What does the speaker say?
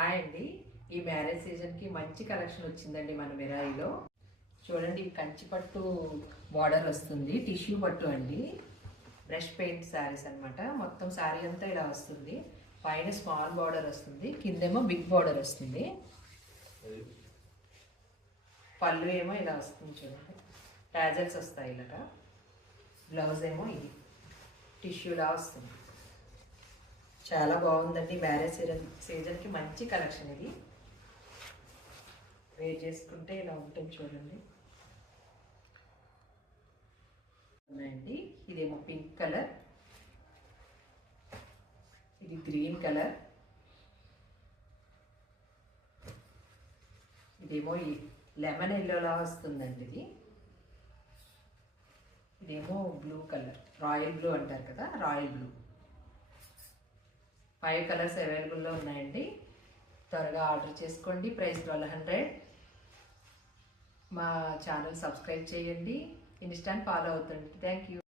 Hi అండి. ఈ marriage సీజన్కి మంచి కలెక్షన్ వచ్చిందండి మన మిరాయిలో. చూడండి, ఇవి కంచి పట్టు బార్డర్ వస్తుంది, టిష్యూ పట్టు అండి. బ్రష్ పెయింట్ శారీస్ అనమాట. మొత్తం శారీ అంతా ఇలా వస్తుంది. పైన స్మాల్ బార్డర్ వస్తుంది, కిందేమో బిగ్ బార్డర్ వస్తుంది. పళ్ళు ఏమో ఇలా వస్తుంది చూడండి, టాజల్స్ వస్తాయి ఇలాగా. బ్లౌజ్ ఏమో ఇది టిష్యూలా వస్తుంది. చాలా బాగుందండి. మ్యారేజ్ సీజన్కి మంచి కలెక్షన్ ఇది. వేర్ చేసుకుంటే ఇలా ఉంటుంది చూడండి. ఉన్నాయండి. ఇదేమో పింక్ కలర్, ఇది గ్రీన్ కలర్, ఇదేమో ఈ లెమన్ ఎల్లోలా వస్తుందండి. ఇదేమో బ్లూ కలర్, రాయల్ బ్లూ అంటారు కదా, రాయల్ బ్లూ. 5 కలర్స్ అవైలబుల్లో ఉన్నాయండి. త్వరగా ఆర్డర్ చేసుకోండి. ప్రైస్ 1200. మా ఛానల్ సబ్స్క్రైబ్ చేయండి, ఇన్స్టాని ఫాలో అవుతుంది. Thank you.